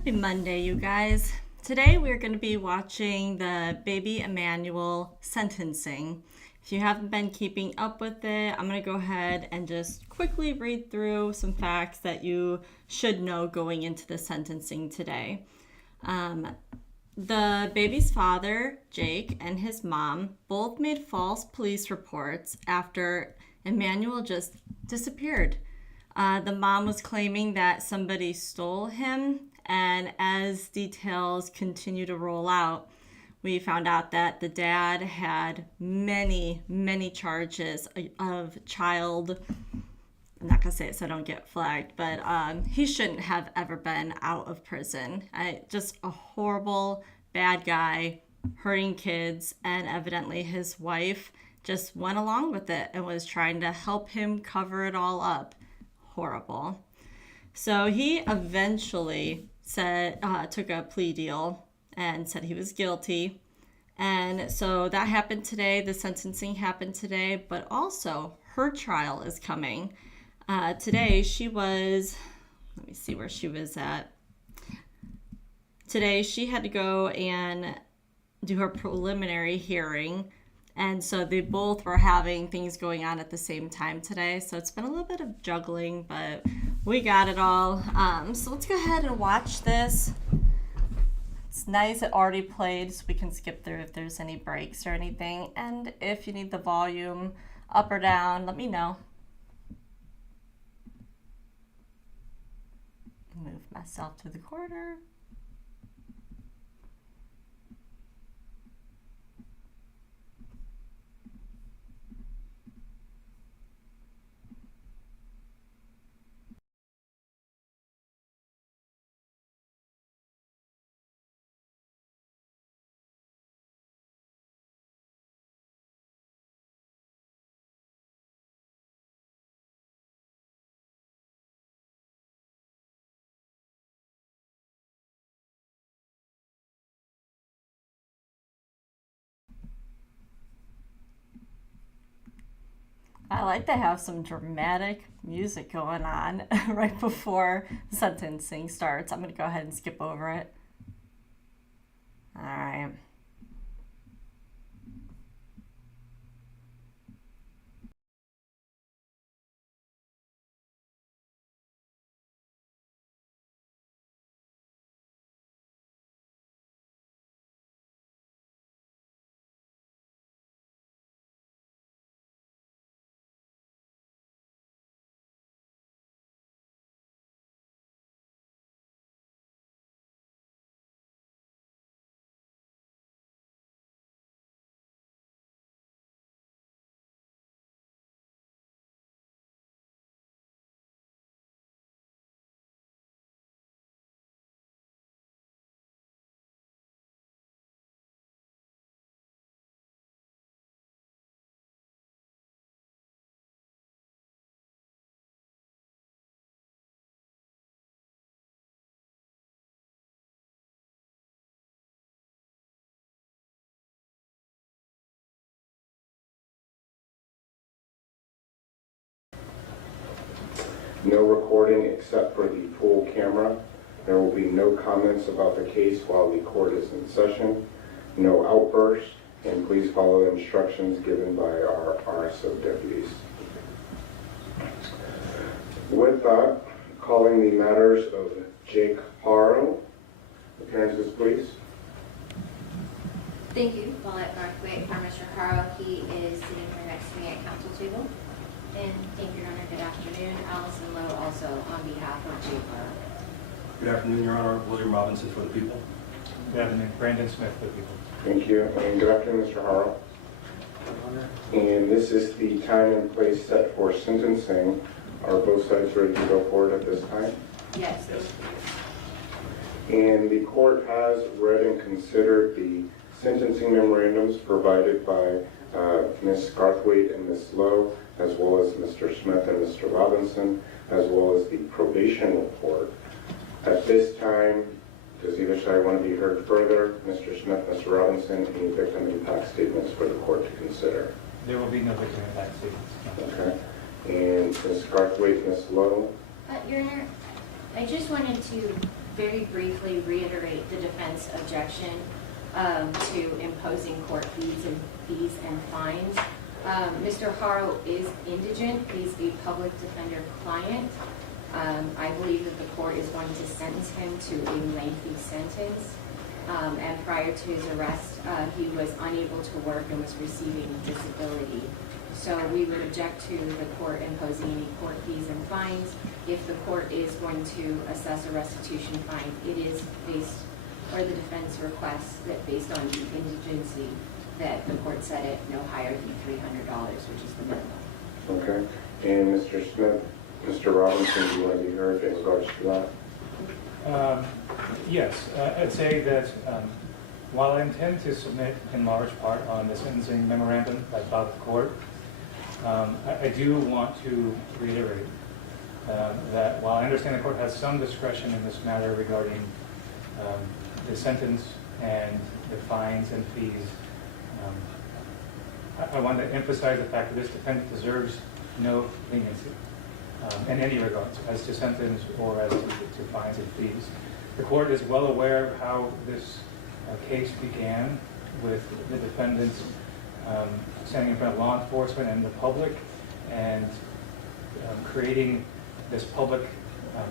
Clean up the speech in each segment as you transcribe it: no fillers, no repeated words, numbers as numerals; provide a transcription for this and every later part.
Happy Monday, you guys. Today we're going to be watching the baby Emmanuel sentencing. If you haven't been keeping up with it, I'm going to go ahead and just quickly read through some facts that you should know going into the sentencing today. The baby's father, Jake, and his mom both made false police reports after Emmanuel just disappeared. The mom was claiming that somebody stole him, and as details continue to roll out, we found out that the dad had many charges of child. I'm not gonna say it so I don't get flagged, but he shouldn't have ever been out of prison. Just a horrible, bad guy, hurting kids, and evidently his wife just went along with it and was trying to help him cover it all up. Horrible. So he eventually took a plea deal and said he was guilty. And so that happened today. The sentencing happened today, but also her trial is coming. Today she was, let me see where she was at. Today she had to go and do her preliminary hearing. And so they both were having things going on at the same time today. So it's been a little bit of juggling, but we got it all. So let's go ahead and watch this. It's nice it already played, so we can skip through if there's any breaks or anything. And if you need the volume up or down, let me know. Move myself to the corner. I like to have some dramatic music going on right before sentencing starts. I'm going to go ahead and skip over it. All right. No recording except for the pool camera. There will be no comments about the case while the court is in session. No outbursts, and please follow the instructions given by our RSO deputies. With that, calling the matters of Jake Haro. Appearances, please. Thank you. Paulette Garthwaite for Mr. Haro. He is sitting here next to me at council table. And thank you, Your Honor. Good afternoon. Allison Lowe, also on behalf of Jake Haro. Good afternoon, Your Honor. William Robinson for the people. Good afternoon. Brandon Smith for the people. Thank you, and good afternoon, Mr. Haro. And this is the time and place set for sentencing. Are both sides ready to go forward at this time? Yes. And the court has read and considered the sentencing memorandums provided by Ms. Garthwaite and Ms. Lowe, as well as Mr. Smith and Mr. Robinson, as well as the probation report. At this time, does either side want to be heard further? Mr. Smith, Mr. Robinson, any victim impact statements for the court to consider? There will be no victim impact statements. Okay. And Ms. Garthwaite, Ms. Lowe? Your Honor, I just wanted to very briefly reiterate the defense objection to imposing court fees and fines. Mr. Haro is indigent. He's a public defender client. I believe that the court is going to sentence him to a lengthy sentence. And prior to his arrest, he was unable to work and was receiving disability. So we would object to the court imposing any court fees and fines. If the court is going to assess a restitution fine, it is based, or the defense requests that based on the indigency, that the court set it no higher than $300, which is the minimum. Okay. And Mr. Smith, Mr. Robinson, do you want to be heard in regards to that? Yes, I'd say that while I intend to submit in large part on the sentencing memorandum I filed with the court, I do want to reiterate that while I understand the court has some discretion in this matter regarding the sentence and the fines and fees, I want to emphasize the fact that this defendant deserves no leniency in any regards, as to sentence or as to fines and fees. The court is well aware of how this case began with the defendant standing in front of law enforcement and the public and creating this public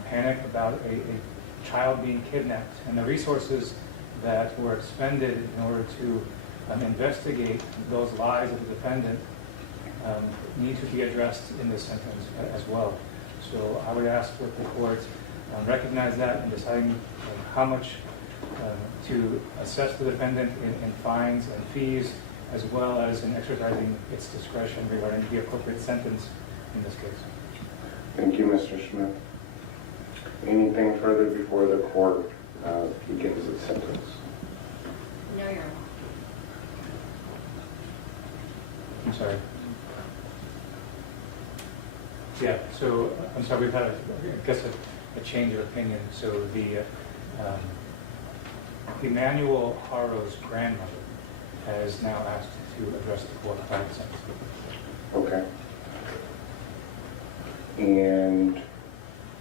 panic about a child being kidnapped, and the resources that were expended in order to investigate those lies of the defendant need to be addressed in this sentence as well. So I would ask that the court recognize that in deciding how much to assess the defendant in fines and fees, as well as in exercising its discretion regarding the appropriate sentence in this case. Thank you, Mr. Smith. Anything further before the court begins its sentence? No, Your Honor. I'm sorry. Yeah, so I'm sorry, we've had, I guess, a change of opinion. So the Emmanuel Haro's grandmother has now asked to address the court about the sentence. Okay. And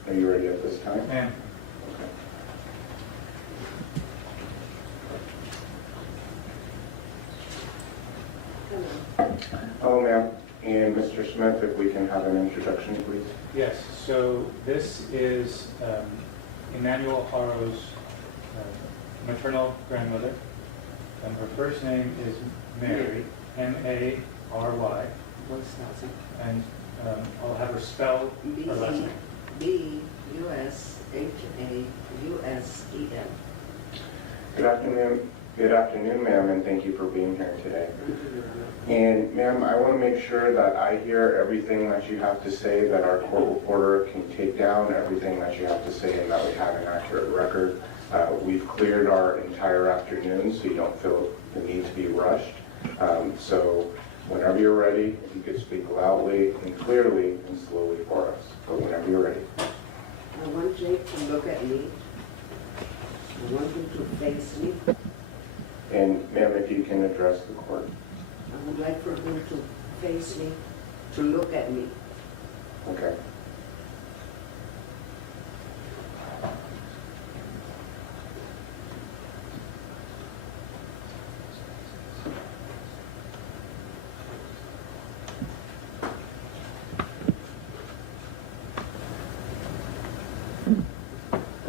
are you ready at this time? Ma'am. Okay. Hello, ma'am. And Mr. Smith, if we can have an introduction, please. Yes, so this is Emmanuel Haro's maternal grandmother. Her first name is Mary, M-A-R-Y, and I'll have her spell her last name. B-U-S-H-A-U-S-E-N. Good afternoon, ma'am, and thank you for being here today. And ma'am, I want to make sure that I hear everything that you have to say, that our court reporter can take down everything that you have to say, and that we have an accurate record. We've cleared our entire afternoon, so you don't feel the need to be rushed. So whenever you're ready, if you could speak loudly and clearly and slowly for us. But whenever you're ready. I want Jake to look at me. I want him to face me. And ma'am, if you can address the court. I would like for him to face me, to look at me. Okay.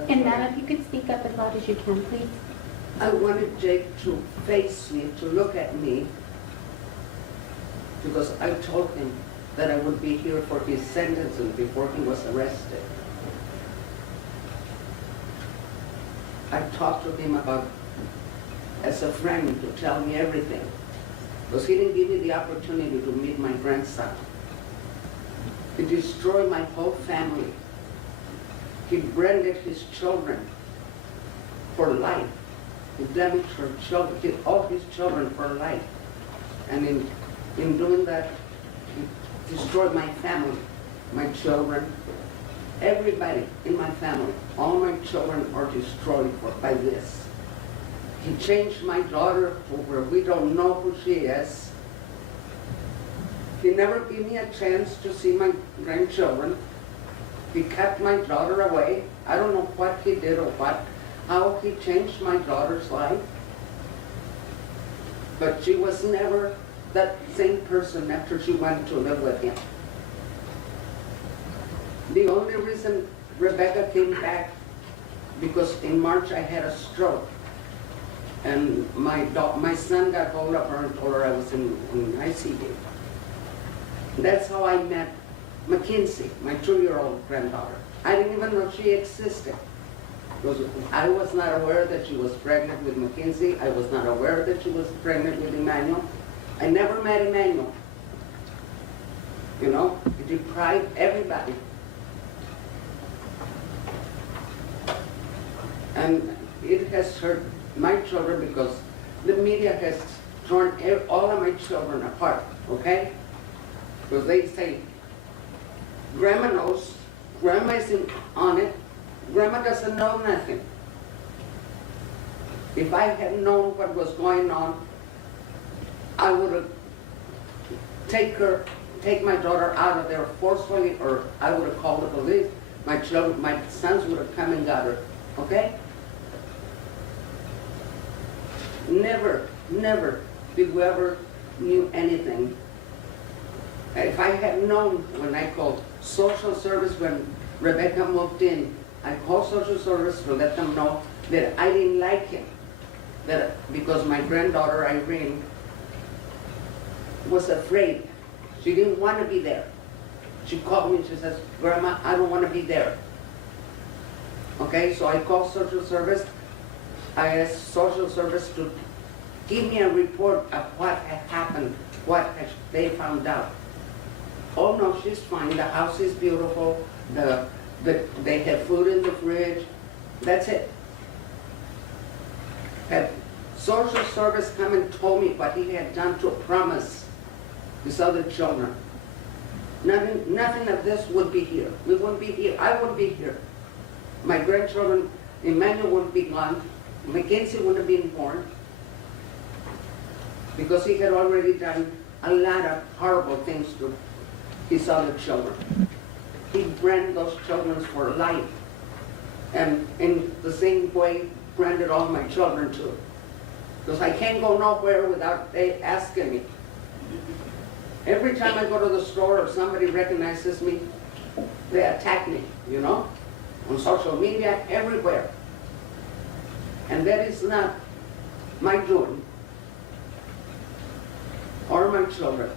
And ma'am, if you could speak up as loud as you can, please. I wanted Jake to face me, to look at me, because I told him that I would be here for his sentencing before he was arrested. I talked to him about, as a friend, to tell me everything, because he didn't give me the opportunity to meet my grandson. He destroyed my whole family. He branded his children for life. He damaged her children, all his children for life. And in doing that, he destroyed my family, my children, everybody in my family. All my children are destroyed by this. He changed my daughter to where we don't know who she is. He never gave me a chance to see my grandchildren. He kept my daughter away. I don't know what he did or what. how he changed my daughter's life. But she was never that same person after she went to live with him. The only reason Rebecca came back, because in March I had a stroke. And my son got hold of her and told her I was in ICU. That's how I met Mackenzie, my 2-year-old granddaughter. I didn't even know she existed. Because I was not aware that she was pregnant with Mackenzie. I was not aware that she was pregnant with Emmanuel. I never met Emmanuel. You know, it deprived everybody. And it has hurt my children because the media has torn all of my children apart, okay? Because they say, Grandma knows, Grandma isn't on it, Grandma doesn't know nothing. If I had known what was going on, I would have take my daughter out of there forcefully, or I would have called the police. My sons would have come and got her, okay? Never did we ever knew anything. If I had known when I called social service when Rebecca moved in, I called social service to let them know that I didn't like him. Because my granddaughter Irene was afraid. She didn't want to be there. She called me and she says, Grandma, I don't want to be there. Okay, so I called social service. I asked social service to give me a report of what had happened, they found out. Oh no, she's fine, the house is beautiful, they have food in the fridge, that's it. Had social service come and told me what he had done to promise his other children. Nothing of this would be here. We wouldn't be here, I wouldn't be here. My grandchildren, Emmanuel wouldn't be gone, Mackenzie wouldn't have been born, because he had already done a lot of horrible things to his other children. He branded those children for life, and in the same way branded all my children too. Because I can't go nowhere without they asking me. Every time I go to the store or somebody recognizes me, they attack me, you know, on social media, everywhere. And that is not my doing or my children.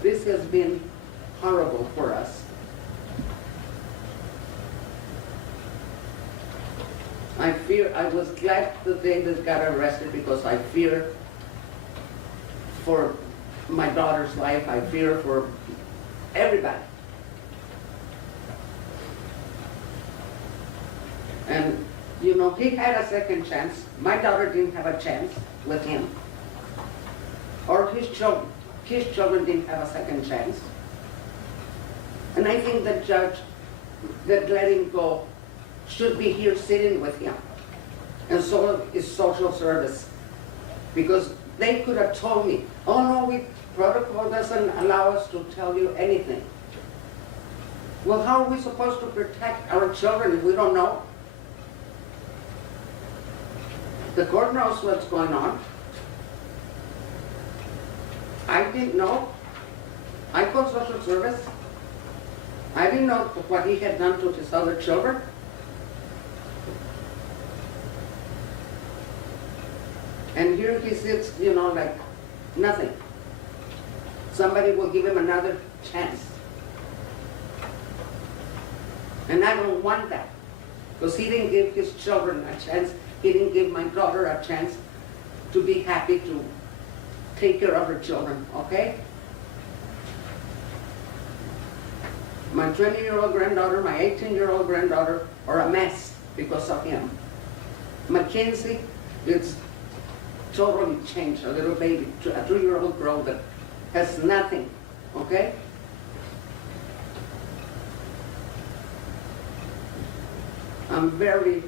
This has been horrible for us. I was glad the day that got arrested because I fear for my daughter's life, I fear for everybody. And you know, he had a second chance. My daughter didn't have a chance with him. Or his children. His children didn't have a second chance. And I think the judge that let him go should be here sitting with him. And so is social service. Because they could have told me, oh no, protocol doesn't allow us to tell you anything. Well, how are we supposed to protect our children if we don't know? The court knows what's going on. I didn't know. I called social service. I didn't know what he had done to his other children. And here he sits, you know, like nothing. Somebody will give him another chance. And I don't want that. Because he didn't give his children a chance. He didn't give my daughter a chance to be happy to take care of her children, okay? My 20-year-old granddaughter, my 18-year-old granddaughter are a mess because of him. Mackenzie, it's totally changed, a little baby, a 2-year-old girl that has nothing, okay? I'm very,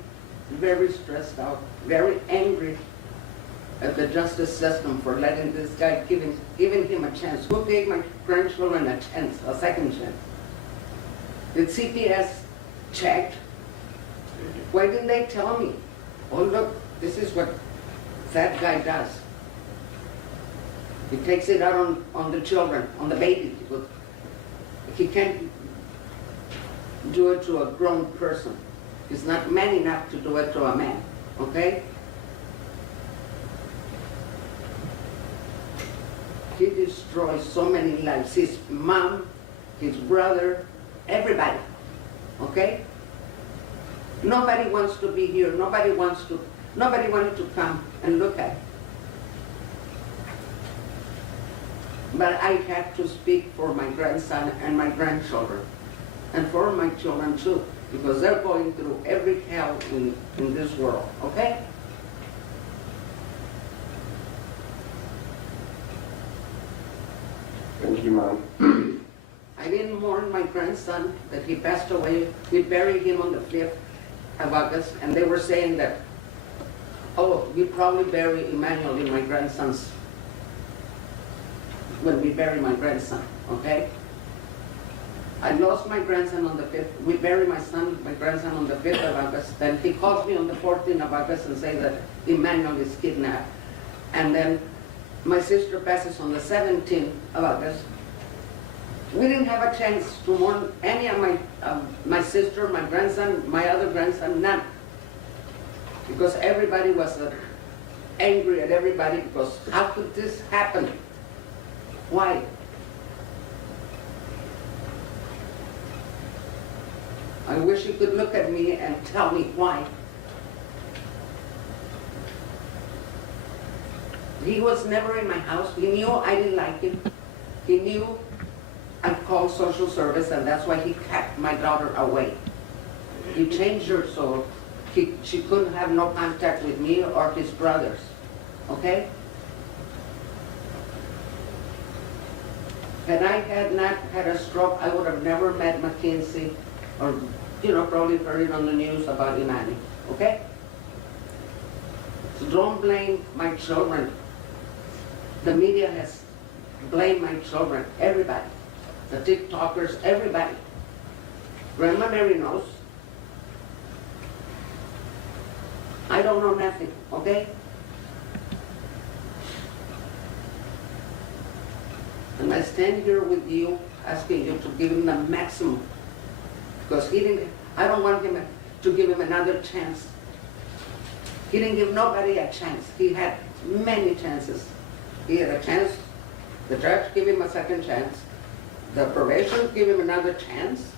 very stressed out, very angry at the justice system for letting this guy, giving him a chance. Who gave my grandchildren a chance, a second chance? Did CPS check Why didn't they tell me? Oh, look, this is what that guy does. He takes it out on the children, on the baby. He can't do it to a grown person. He's not man enough to do it to a man, okay? He destroys so many lives. His mom, his brother, everybody, okay? Nobody wants to be here. Nobody wanted to come and look at it. But I had to speak for my grandson and my grandchildren, and for my children too, because they're going through every hell in this world, okay? Thank you, Mom. I didn't mourn my grandson that he passed away. We buried him on the 5th of August, and they were saying that, oh, we probably bury Emmanuel in my grandson's, when we bury my grandson, okay? I lost my grandson on the 5th. We buried my grandson on the 5th of August. Then he calls me on the 14th of August and says that Emmanuel is kidnapped. And then my sister passes on the 17th of August. We didn't have a chance to mourn any of my sister, my grandson, my other grandson, none. Because everybody was angry at everybody because how could this happen? Why? I wish you could look at me and tell me why. He was never in my house. He knew I didn't like him. He knew I called social service, and that's why he kept my daughter away. He changed her so she couldn't have no contact with me or his brothers, okay? Had I had not had a stroke, I would have never met McKinsey or, probably heard it on the news about Emmanuel, okay? So don't blame my children. The media has blamed my children, everybody. The TikTokers, everybody. Grandma Mary knows. I don't know nothing, okay? And I stand here with you, asking you to give him the maximum. Because I don't want him to give him another chance. He didn't give nobody a chance. He had many chances. He had a chance. The judge gave him a second chance. The probation gave him another chance.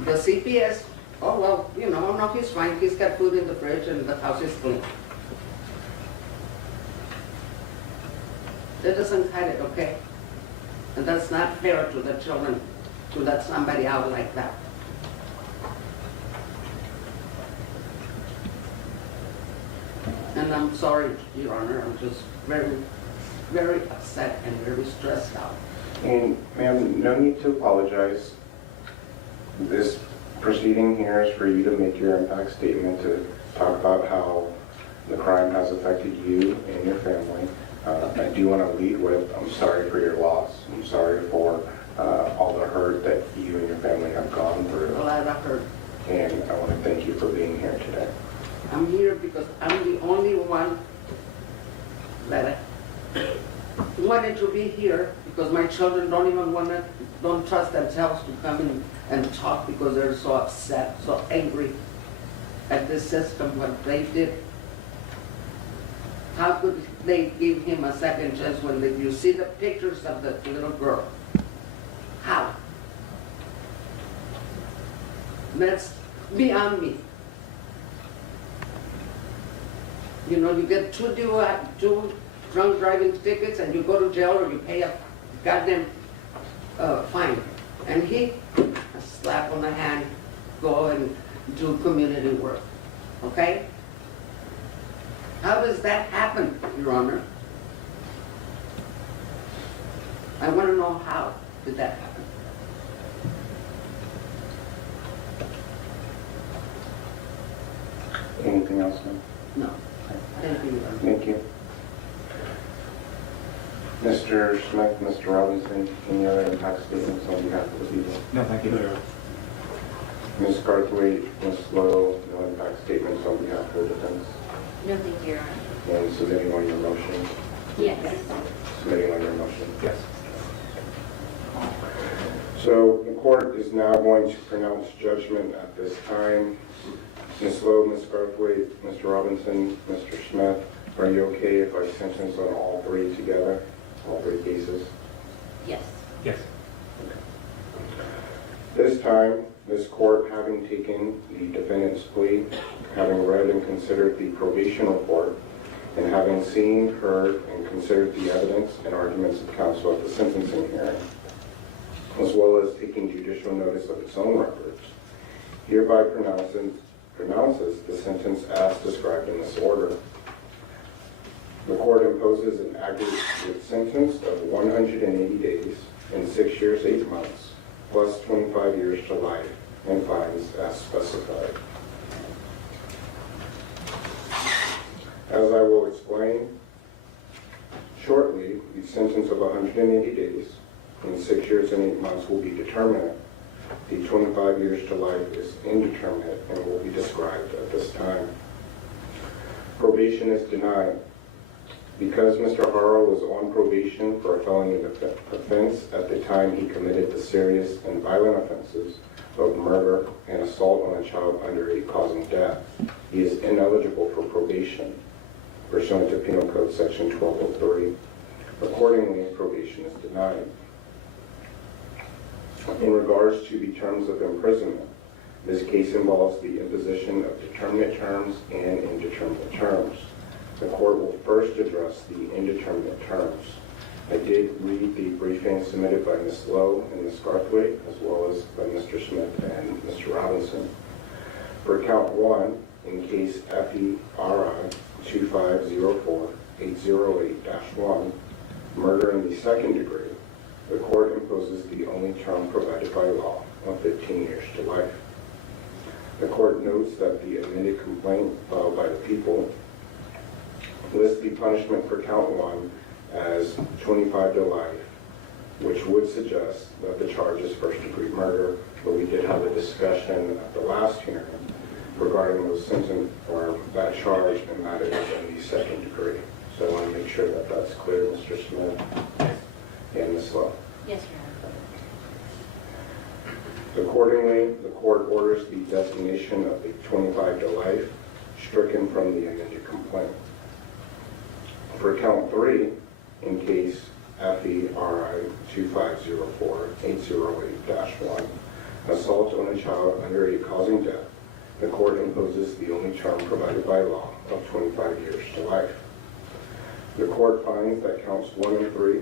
The CPS, oh well, no, he's fine. He's got food in the fridge and the house is clean. That doesn't cut it, okay? And that's not fair to the children to let somebody out like that. And I'm sorry, Your Honor, I'm just very, very upset and very stressed out. And ma'am, no need to apologize. This proceeding here is for you to make your impact statement to talk about how the crime has affected you and your family. I do want to lead with, I'm sorry for your loss. I'm sorry for all the hurt that you and your family have gone through. A lot of hurt. And I want to thank you for being here today. I'm here because I'm the only one that wanted to be here because my children don't trust themselves to come in and talk because they're so upset, so angry at this system, what they did. How could they give him a second chance when you see the pictures of the little girl? How? That's beyond me. You get two drunk driving tickets and you go to jail or you pay a goddamn fine. And he, a slap on the hand, go and do community work. Okay? How does that happen, Your Honor? I want to know how did that happen. Anything else, ma'am? No. Thank you, Your Honor. Thank you. Mr. Smith, Mr. Robinson, any other impact statements on behalf of the people? No, thank you. Ms. Garthwaite, Ms. Lowe, no impact statements on behalf of the defense. No, thank you, Your Honor. And submitting on your motion. Yes. Submitting on your motion. Yes. So the court is now going to pronounce judgment at this time. Ms. Lowe, Ms. Garthwaite, Mr. Robinson, Mr. Smith, are you okay if I sentence on all three together, all three cases? Yes. Yes. This time, this court, having taken the defendant's plea, having read and considered the probation report, and having seen, heard, and considered the evidence and arguments of counsel at the sentencing hearing, as well as taking judicial notice of its own records, hereby pronounces the sentence as described in this order. The court imposes an aggregate sentence of 180 days and 6 years, 8 months, plus 25 years to life, and fines as specified. As I will explain shortly, the sentence of 180 days and 6 years and 8 months will be determinate. The 25 years to life is indeterminate and will be described at this time. Probation is denied. Because Mr. Haro was on probation for a felony offense at the time he committed the serious and violent offenses of murder and assault on a child under 8 causing death, he is ineligible for probation pursuant to Penal Code Section 1203. Accordingly, probation is denied. In regards to the terms of imprisonment, this case involves the imposition of determinate terms and indeterminate terms. The court will first address the indeterminate terms. I did read the briefing submitted by Ms. Lowe and Ms. Garthwaite, as well as by Mr. Smith and Mr. Robinson. For count 1, in case FERI 2504-808-1, murder in the second degree, the court imposes the only term provided by law of 15 years to life. The court notes that the amended complaint filed by the people lists the punishment for count 1 as 25 to life, which would suggest that the charge is first-degree murder, but we did have a discussion at the last hearing regarding those sentence or that charge, and that is in the second degree. So I want to make sure that that's clear, Mr. Smith and Ms. Lowe. Yes, Your Honor. Accordingly, the court orders the designation of the 25 to life stricken from the amended complaint. For count 3, in case FERI 2504-808-1, assault on a child under 8 causing death, the court imposes the only term provided by law of 25 years to life. The court finds that counts 1 and 3,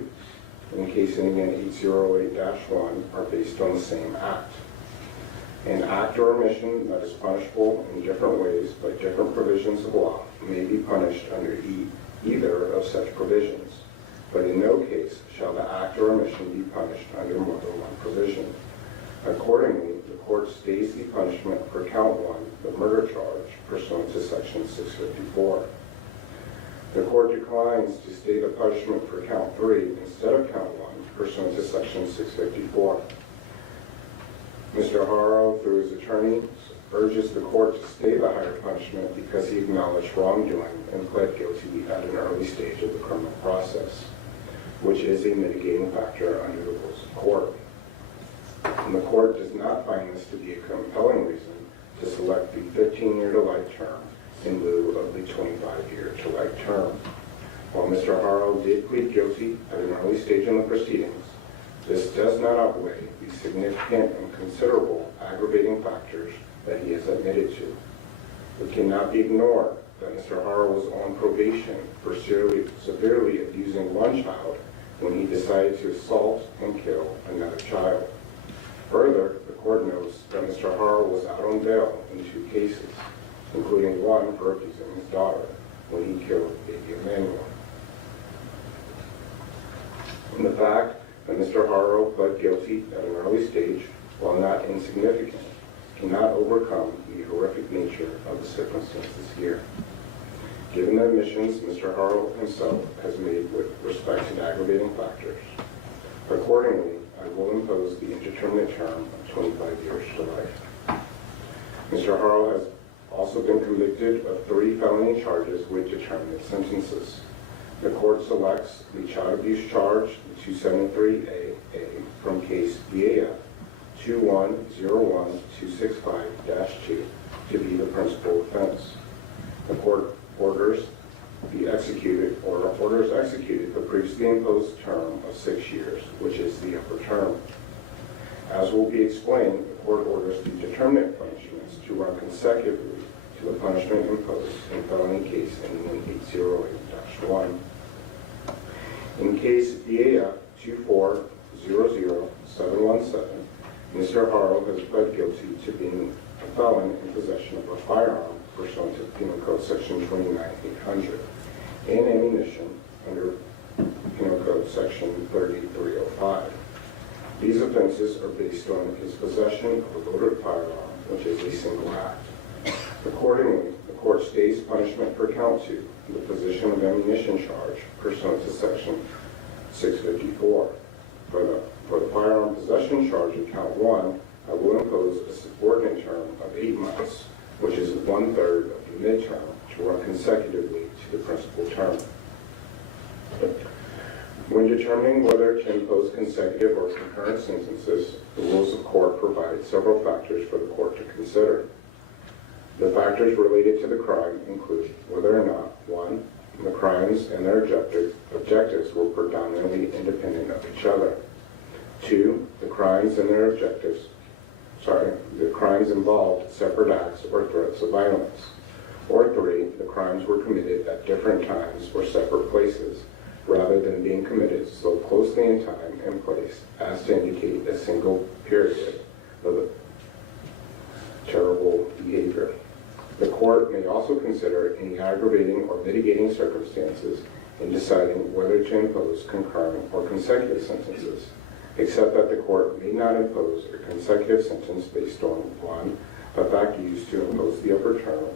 in case ending in 808-1, are based on the same act. An act or omission that is punishable in different ways by different provisions of law may be punished under either of such provisions, but in no case shall the act or omission be punished under more than one provision. Accordingly, the court stays the punishment for count 1, the murder charge, pursuant to Section 654. The court declines to stay the punishment for count 3 instead of count 1, pursuant to Section 654. Mr. Haro, through his attorney, urges the court to stay the higher punishment because he acknowledged wrongdoing and pled guilty at an early stage of the criminal process, which is a mitigating factor under the rules of court. And the court does not find this to be a compelling reason to select the 15-year to life term in lieu of the 25-year to life term. While Mr. Haro did plead guilty at an early stage in the proceedings, this does not outweigh the significant and considerable aggravating factors that he has admitted to. It cannot be ignored that Mr. Haro was on probation for severely abusing one child when he decided to assault and kill another child. Further, the court notes that Mr. Haro was out on bail in 2 cases, including one for abusing his daughter when he killed baby Emmanuel. And the fact that Mr. Haro pled guilty at an early stage, while not insignificant, cannot overcome the horrific nature of the circumstances here. Given the admissions Mr. Haro himself has made with respect to the aggravating factors, accordingly, I will impose the indeterminate term of 25 years to life. Mr. Harrell has also been convicted of 3 felony charges with determinate sentences. The court selects the child abuse charge, 273A from case BAF 2101265-2 to be the principal offense. The court orders executed the previously imposed term of 6 years, which is the upper term. As will be explained, the court orders the determinate punishments to run consecutively to the punishment imposed in felony case ending in 808-1. In case BAF 2400717, Mr. Harrell has pled guilty to being a felon in possession of a firearm pursuant to Penal Code Section 29800 and ammunition under Penal Code Section 3305. These offenses are based on his possession of a loaded firearm, which is a single act. Accordingly, the court stays punishment for count 2, the possession of ammunition charge pursuant to Section 654. For the firearm possession charge of count 1, I will impose a subordinate term of 8 months, which is 1/3 of the midterm, to run consecutively to the principal term. When determining whether to impose consecutive or concurrent sentences, the rules of court provide several factors for the court to consider. The factors related to the crime include whether or not, 1, the crimes and their objectives were predominantly independent of each other. 2, the crimes involved separate acts or threats of violence. Or 3, the crimes were committed at different times or separate places, rather than being committed so closely in time and place as to indicate a single period of terrible behavior. The court may also consider any aggravating or mitigating circumstances in deciding whether to impose concurrent or consecutive sentences, except that the court may not impose a consecutive sentence based on 1, a fact used to impose the upper term,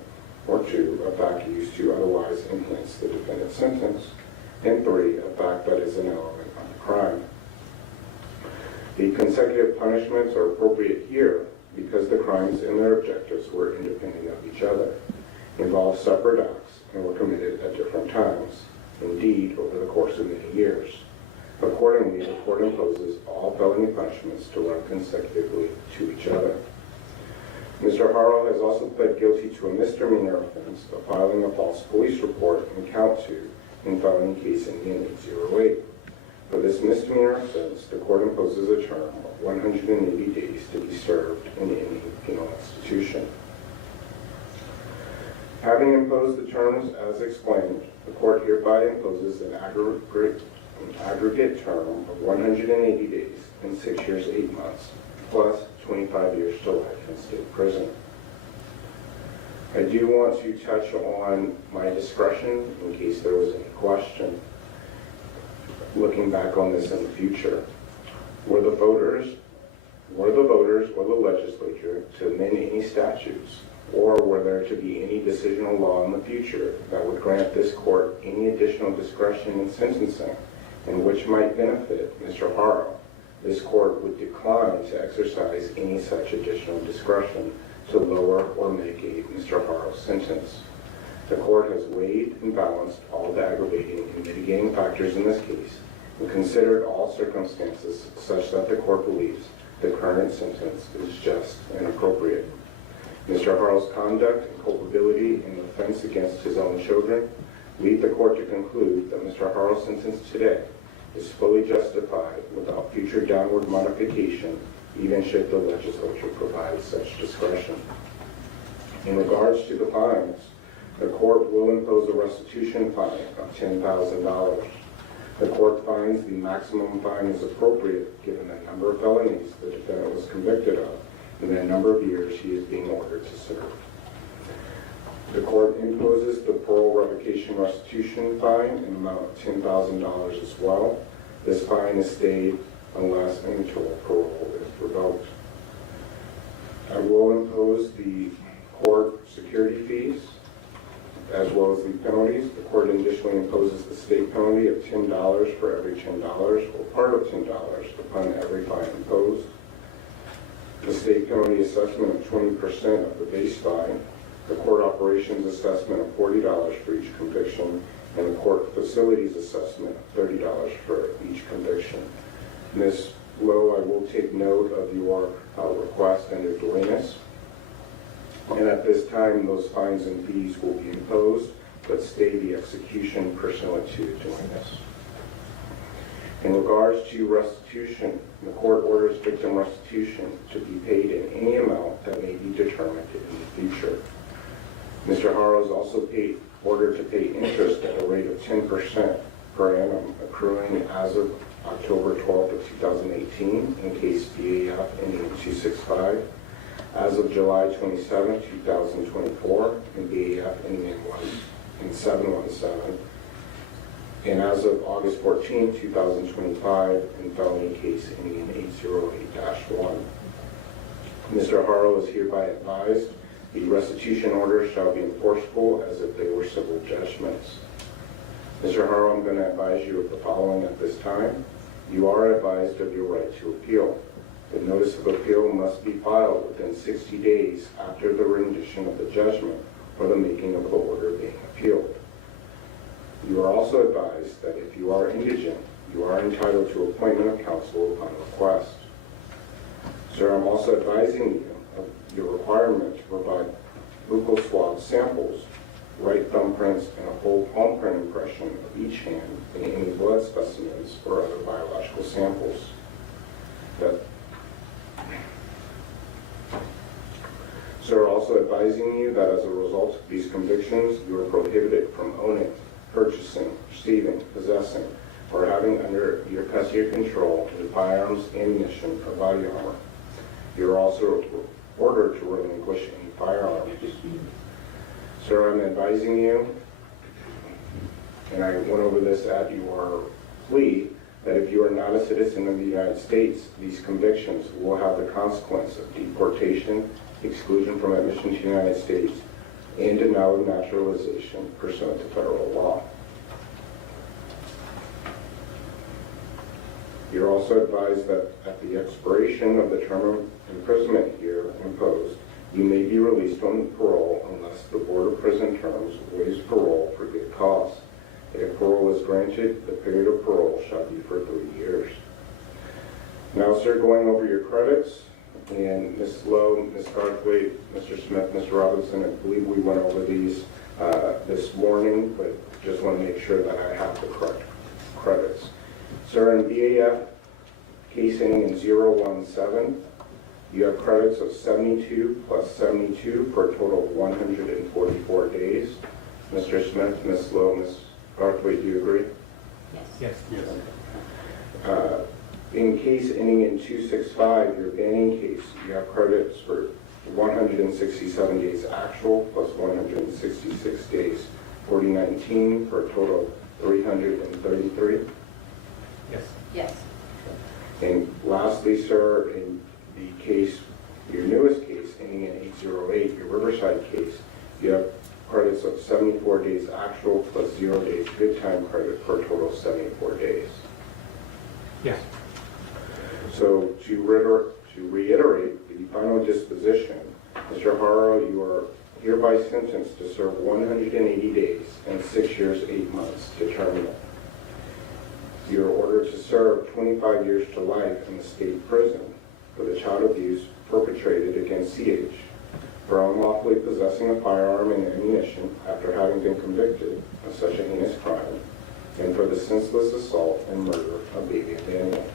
or 2, a fact used to otherwise enhance the defendant's sentence, and 3, a fact that is an element of the crime. The consecutive punishments are appropriate here because the crimes and their objectives were independent of each other, involved separate acts, and were committed at different times, indeed over the course of many years. Accordingly, the court imposes all felony punishments to run consecutively to each other. Mr. Harrell has also pled guilty to a misdemeanor offense of filing a false police report in count 2 in felony case ending in 808. For this misdemeanor offense, the court imposes a term of 180 days to be served in any penal institution. Having imposed the terms as explained, the court hereby imposes an aggregate term of 180 days and 6 years 8 months, plus 25 years to life in state prison. I do want to touch on my discretion in case there was any question. Looking back on this in the future, were the voters or the legislature to amend any statutes, or were there to be any decisional law in the future that would grant this court any additional discretion in sentencing and which might benefit Mr. Harrell, this court would decline to exercise any such additional discretion to lower or mitigate Mr. Harrell's sentence. The court has weighed and balanced all the aggravating and mitigating factors in this case and considered all circumstances such that the court believes the current sentence is just and appropriate. Mr. Harrell's conduct and culpability in the offense against his own children lead the court to conclude that Mr. Harrell's sentence today is fully justified without future downward modification, even should the legislature provide such discretion. In regards to the fines, the court will impose a restitution fine of $10,000. The court finds the maximum fine is appropriate given the number of felonies the defendant was convicted of and the number of years he is being ordered to serve. The court imposes the parole revocation restitution fine in the amount of $10,000 as well. This fine is stayed unless and until parole is revoked. I will impose the court security fees as well as the penalties. The court additionally imposes the state penalty of $10 for every $10 or part of $10 upon every fine imposed. the state penalty assessment of 20% of the base fine, the court operations assessment of $40 for each conviction, and the court facilities assessment of $30 for each conviction. Ms. Lowe, I will take note of your request and your delinquency. And at this time, those fines and fees will be imposed, but stay the execution pursuant to delinquency. In regards to restitution, the court orders victim restitution to be paid in any amount that may be determined in the future. Mr. Haro is also ordered to pay interest at a rate of 10% per annum, accruing as of October 12th of 2018 in case BAF ending in 265, as of July 27th, 2024 in BAF ending in 717, and as of August 14th, 2025 in felony case ending in 808-1. Mr. Haro is hereby advised the restitution orders shall be enforceable as if they were civil judgments. Mr. Haro, I'm going to advise you of the following at this time. You are advised of your right to appeal. The notice of appeal must be filed within 60 days after the rendition of the judgment or the making of the order being appealed. You are also advised that if you are indigent, you are entitled to appointment of counsel upon request. Sir, I'm also advising you of your requirement to provide buccal swab samples, right thumbprints, and a full palm print impression of each hand and any blood specimens or other biological samples. Sir, also advising you that as a result of these convictions, you are prohibited from owning, purchasing, receiving, possessing, or having under your custody or control any firearms, ammunition, or body armor. You are also ordered to relinquish any firearms. Sir, I'm advising you, and I went over this at your plea, that if you are not a citizen of the United States, these convictions will have the consequence of deportation, exclusion from admission to the United States, and denial of naturalization pursuant to federal law. You're also advised that at the expiration of the term of imprisonment here imposed, you may be released on parole unless the Board of Prison Terms waives parole for good cause. If parole is granted, the period of parole shall be for 3 years. Now, sir, going over your credits, and Ms. Lowe, Ms. Garthwaite, Mr. Smith, Mr. Robinson, I believe we went over these this morning, but just want to make sure that I have the correct credits. Sir, in BAF case ending in 017, you have credits of 72 plus 72 for a total of 144 days. Mr. Smith, Ms. Lowe, Ms. Garthwaite, do you agree? Yes. Yes. In case ending in 265, your banning case, you have credits for 167 days actual plus 166 days 4019 for a total of 333. Yes. Yes. And lastly, sir, in the case, your newest case, ending in 808, your Riverside case, you have credits of 74 days actual plus 0 days good time credit for a total of 74 days. Yes. So to reiterate the final disposition, Mr. Haro, you are hereby sentenced to serve 180 days and 6 years, 8 months to terminate. You are ordered to serve 25 years to life in the state prison for the child abuse perpetrated against CH, for unlawfully possessing a firearm and ammunition after having been convicted of such a heinous crime, and for the senseless assault and murder of baby Emmanuel.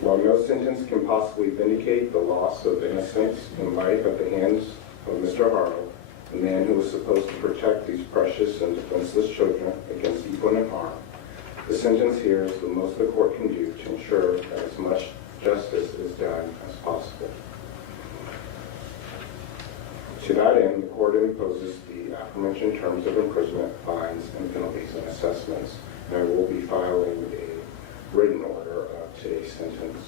While no sentence can possibly vindicate the loss of innocence and life at the hands of Mr. Haro, the man who was supposed to protect these precious and defenseless children against evil and harm, the sentence here is the most the court can do to ensure that as much justice is done as possible. To that end, the court imposes the aforementioned terms of imprisonment, fines, and penalties and assessments, and I will be filing a written order of today's sentence.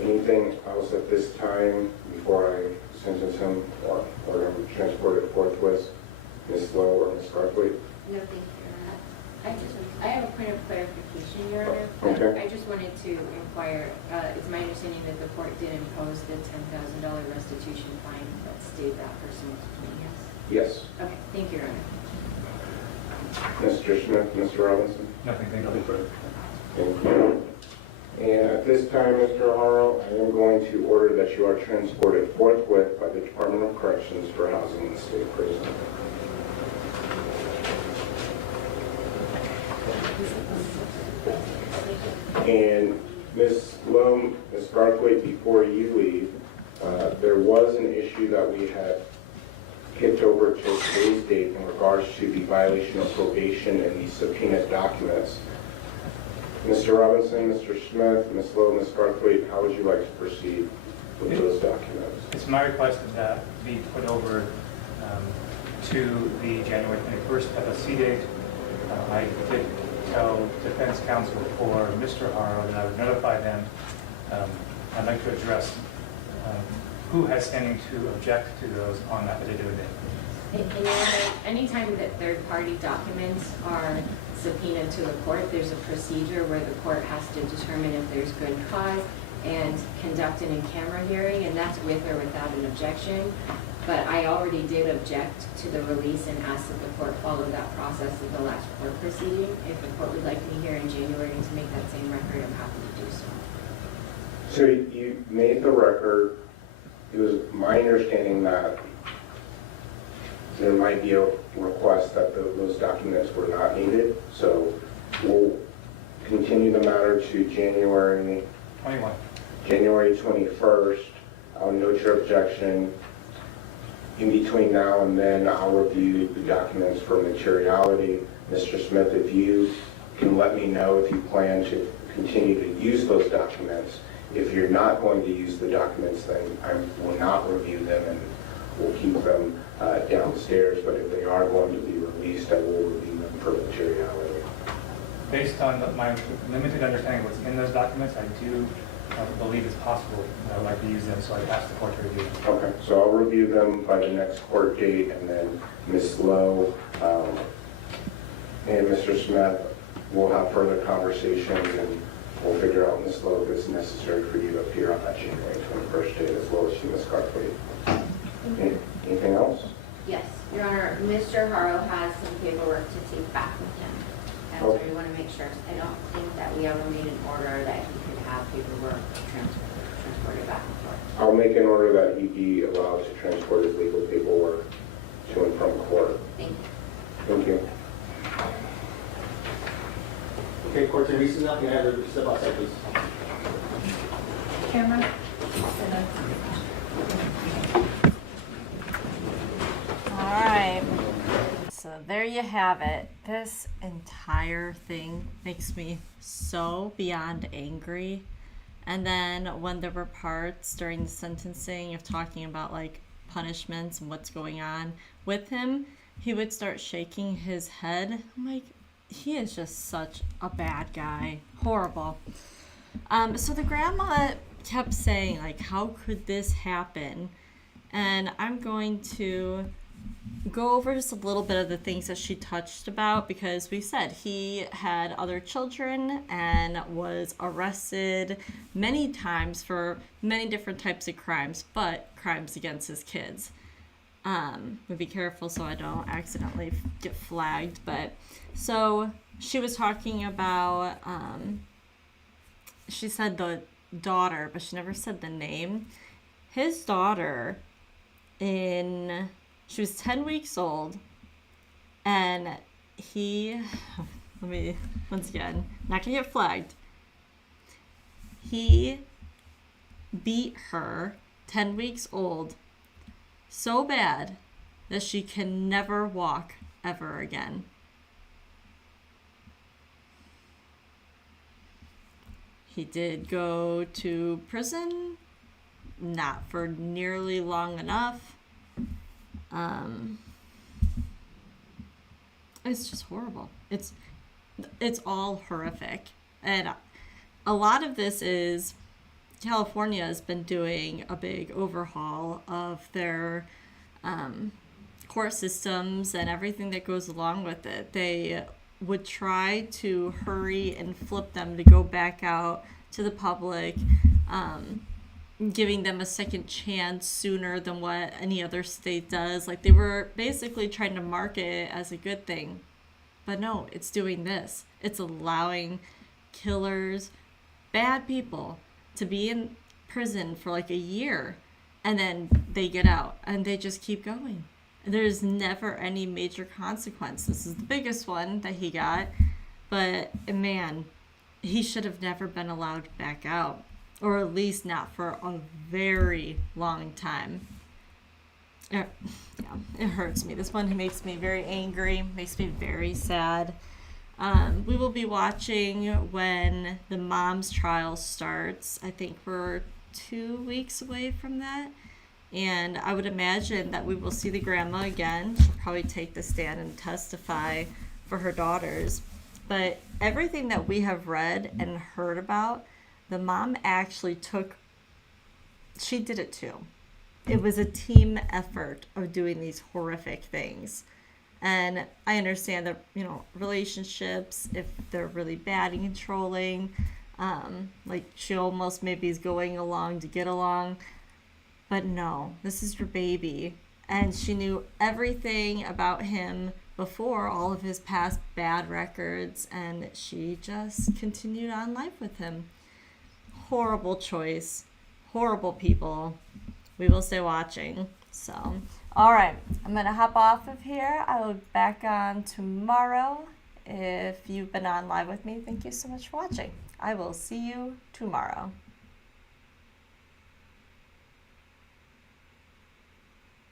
Anything else at this time before I sentence him or order him transported forthwith? Ms. Lowe or Ms. Garthwaite? No, thank you, Your Honor. I have a point of clarification, Your Honor. Okay. I just wanted like to inquire, it's my understanding that the court did impose the $10,000 restitution fine that stayed that person with me, yes? Yes. Okay, thank you, Your Honor. Mr. Smith, Mr. Robinson? Nothing, thank Nothing you. further. Thank you. And at this time, Mr. Haro, I am going to order that you are transported forthwith by the Department of Corrections for housing in the state prison. And Ms. Loam, Ms. Garthwaite, before you leave, there was an issue that we had kicked over to today's date in regards to the violation of probation and the subpoenaed documents. Mr. Robinson, Mr. Smith, Ms. Lowe, Ms. Garthwaite, how would you like to proceed with those documents? It's my request that be put over to the January 21st FSC date. I did tell defense counsel for Mr. Haro that I would notify them. I'd like to address who has standing to object to those on that particular day. In Your Honor, anytime that third-party documents are subpoenaed to a court, there's a procedure where the court has to determine if there's good cause and conduct an in-camera hearing, and that's with or without an objection. But I already did object to the release and asked that the court follow that process of the last court proceeding. If the court would like me here in January to make that same record, I'm happy to do so. So you made the record. It was my understanding that there might be a request that those documents were not needed. So we'll continue the matter to January 21st. I'll note your objection. In between now and then, I'll review the documents for materiality. Mr. Smith, if you can let me know if you plan to continue to use those documents. If you're not going to use the documents, then I will not review them and we'll keep them downstairs. But if they are going to be released, I will review them for materiality. Based on my limited understanding of what's in those documents, I do believe it's possible that I would like to use them, so I asked the court to review them. Okay, so I'll review them by the next court date, and then Ms. Lowe and Mr. Smith will have further conversations, and we'll figure out, Ms. Lowe, if it's necessary for you to appear on that January 21st date, as well as you, Ms. Garthwaite. Anything else? Yes, Your Honor, Mr. Haro has some paperwork to take back with him. And so we want to make sure, I don't think that we ever made an order that he could have paperwork transported back and forth. I'll make an order that he be allowed to transport his legal paperwork to and from court. Thank you. Thank you. Okay, court's in recess now. Can I have her step outside, please? Camera. All right. So there you have it. This entire thing makes me so beyond angry. And then when there were parts during the sentencing of talking about like punishments and what's going on with him, he would start shaking his head. I'm like, he is just such a bad guy. Horrible. So the grandma kept saying, like, how could this happen? And I'm going to go over just a little bit of the things that she touched about, because we said he had other children and was arrested many times for many different types of crimes, but crimes against his kids. But be careful so I don't accidentally get flagged. But so she was talking about, she said the daughter, but she never said the name. His daughter, she was 10 weeks old, and once again, not gonna get flagged. He beat her, 10 weeks old, so bad that she can never walk ever again. He did go to prison, not for nearly long enough. It's just horrible. It's all horrific. And a lot of this is California has been doing a big overhaul of their court systems and everything that goes along with it. They would try to hurry and flip them to go back out to the public, giving them a second chance sooner than what any other state does. Like, they were basically trying to market it as a good thing. But no, it's doing this. It's allowing killers, bad people, to be in prison for like a year, and then they get out and they just keep going. There's never any major consequence. This is the biggest one that he got, but man, he should have never been allowed back out, or at least not for a very long time. Yeah, it hurts me. This one makes me very angry, makes me very sad. We will be watching when the mom's trial starts. I think we're 2 weeks away from that. And I would imagine that we will see the grandma again. She'll probably take the stand and testify for her daughters. But everything that we have read and heard about, the mom actually she did it too. It was a team effort of doing these horrific things. And I understand that, relationships, if they're really bad and controlling, like she almost maybe is going along to get along. But no, this is your baby. And she knew everything about him before, all of his past bad records, and she just continued on life with him. Horrible choice. Horrible people. We will stay watching. So, all right, I'm going to hop off of here. I will be back on tomorrow. If you've been on live with me, thank you so much for watching. I will see you tomorrow.